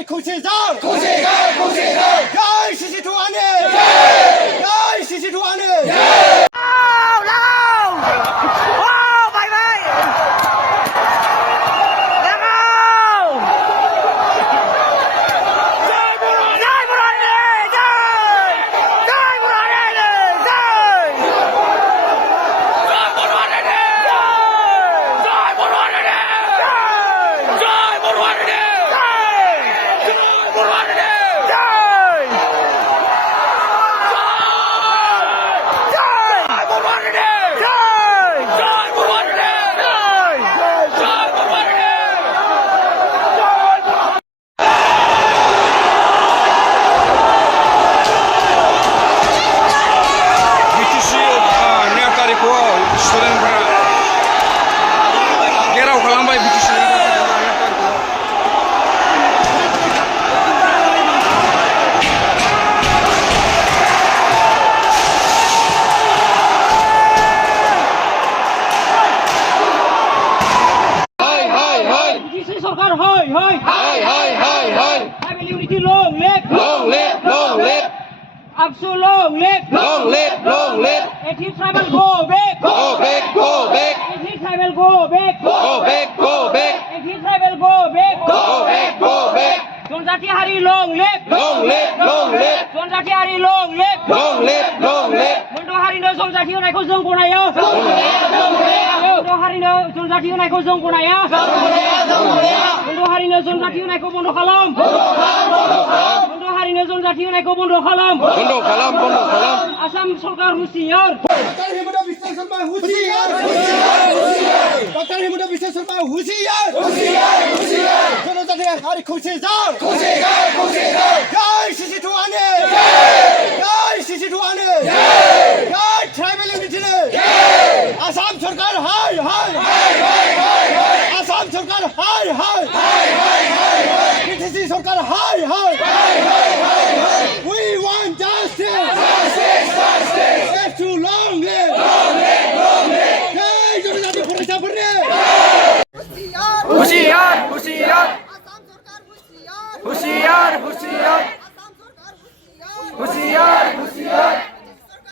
হারি খুশি যাও খুশি যাও খুশি যাও জয় শিশি টুয়ানে জয় শিশি টুয়ানে সরকার হয় হয় হয় হয় হয় হয় family unity long live long live long live AFSU long live long live long live এটি tribal go back go back go back এটি tribal go back go back go back এটি tribal go back go back go back জনজাতি হারি long live long live long live জনজাতি হারি long live long live long live মন্ড হারিनो জনজাতি होनायखौ जों गनायो मन्ड हारिनो जन जाति होनायखौ जों गनाया मन्ड हारिनो जन जाति होनायखौ बन्द खालाम मन्ड हारिनो जन जाति होनायखौ बन्द खालाम বন্ধ খালাম বন্ধ খালাম आसाम सरकार हुसियार ডক্টর হিমন্ত বিশ্ব শর্মা হুঁশিয়ার ডক্টর হিমন্ত বিশ্ব শর্মা হুঁশিয়ার জনজাতি হারি খুশি যাও জয় শিশি টুয়ানে জয় শিশি টুয়ানে জয় ট্রাইবেল ইউনিটি আসাম সরকার হাই হাই আসাম সরকার হাই হাই পিটিসি সরকার হাই হাই